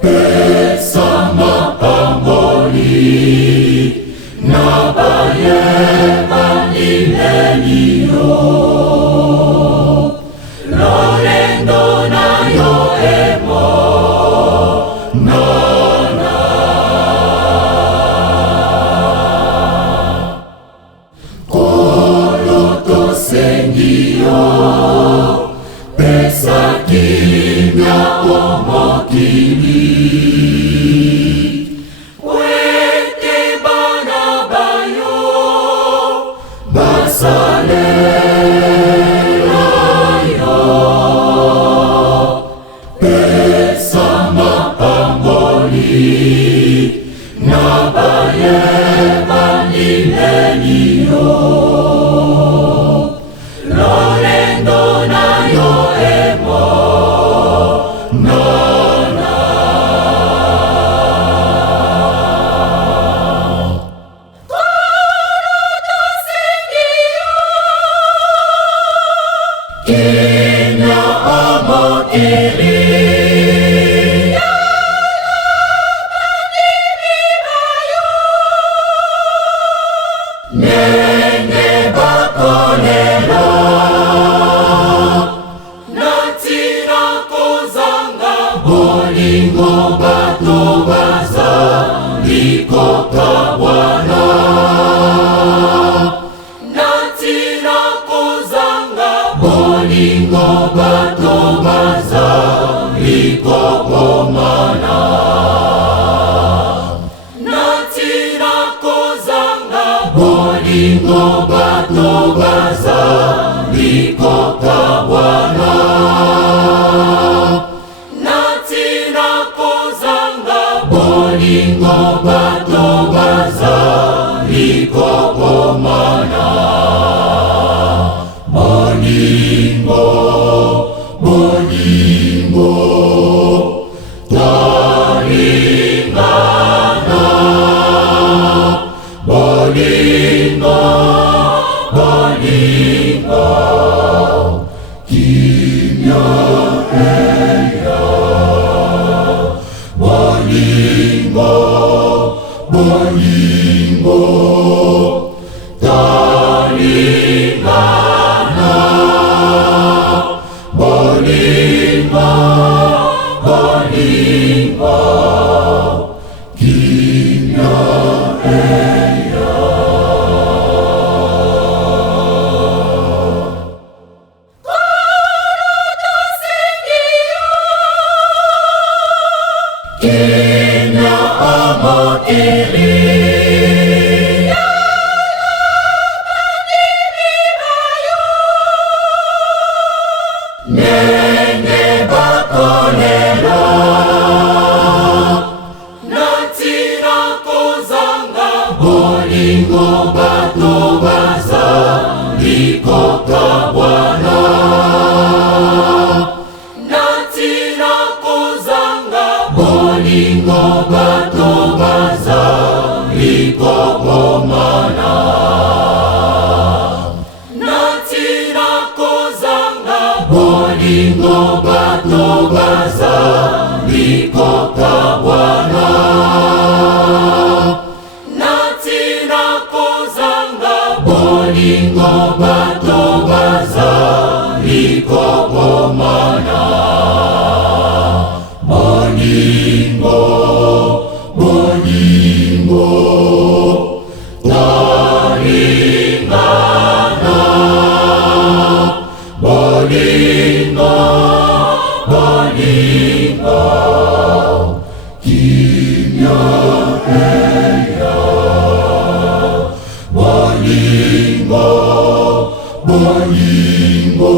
pesa mapamboni na baye malinenio lorendo nayo emo nana koloto sengio pesa kimya omokili wete bana bayo basalerayo pesa mapamboni na baye malinenio lorendo nayo emo nana koloto sengio kimya omokili nenge bakolela natira kozanga bolingo bato baza likota bwana natira kozanga bolingo bato baza likobomana natira kozanga bolingo bato baza likota bwana natira kozanga bolingo bato baza likobomana bolingo bolingo tolingana bolingo bolingo kimya eya bolingo bolingo tolingana bolingo bolingo kimya eya koloto sengio kimya omokili nenge bakolela natira kozanga bolingo bato baza likota bwana natira kozanga bolingo bato baza likobomana natira kozanga bolingo bato baza likota bwana natira kozanga bolingo bato baza likobomana bolingo bolingo tolingana bolingo bolingo kimya eya bolingo bolingo